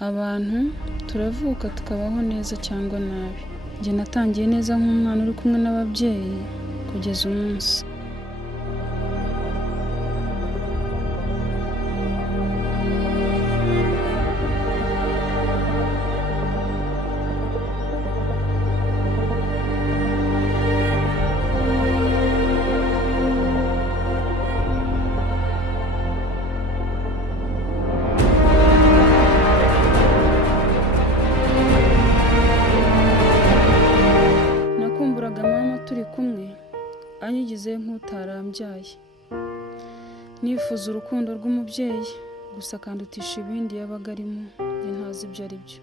Abantu turavuka tukabaho neza cyangwa nabi. Njye natangiye neza nk'umwana uri kumwe n'ababyeyi kugeza umunsi. Nakumburaga mama turi kumwe, anyigize nk'utarambyaye. Nifuza urukundo rw'umubyeyi, gusa akandutisha ibindi yabaga arimo, njye ntazi ibyo ari byo.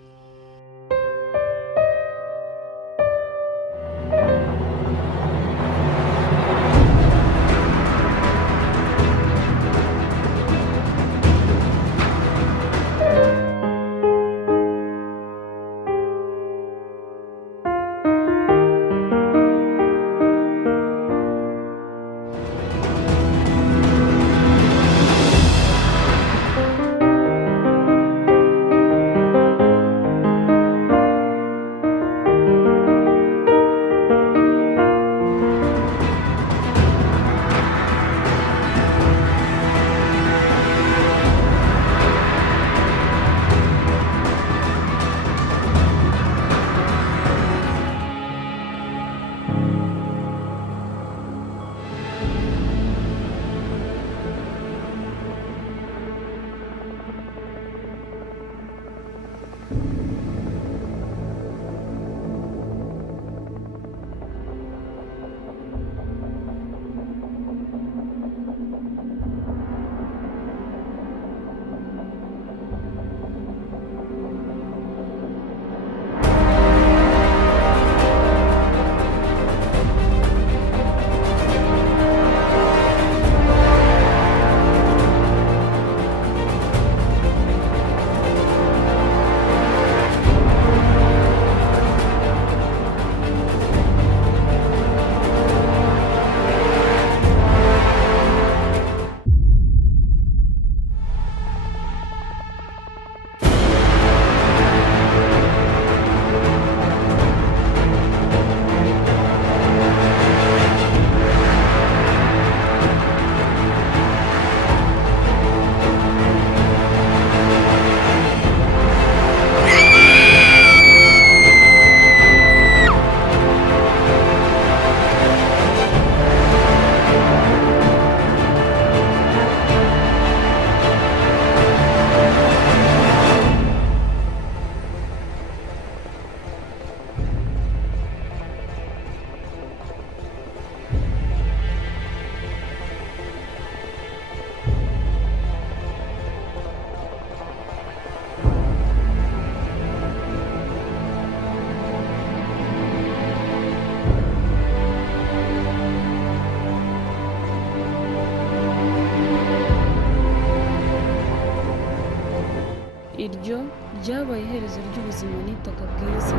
Iryo ryabaye iherezo ry'ubuzima nitaga bwiza,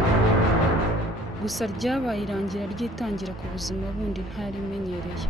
gusa ryabaye irangira ry'itangira ku buzima bundi ntari menyereye.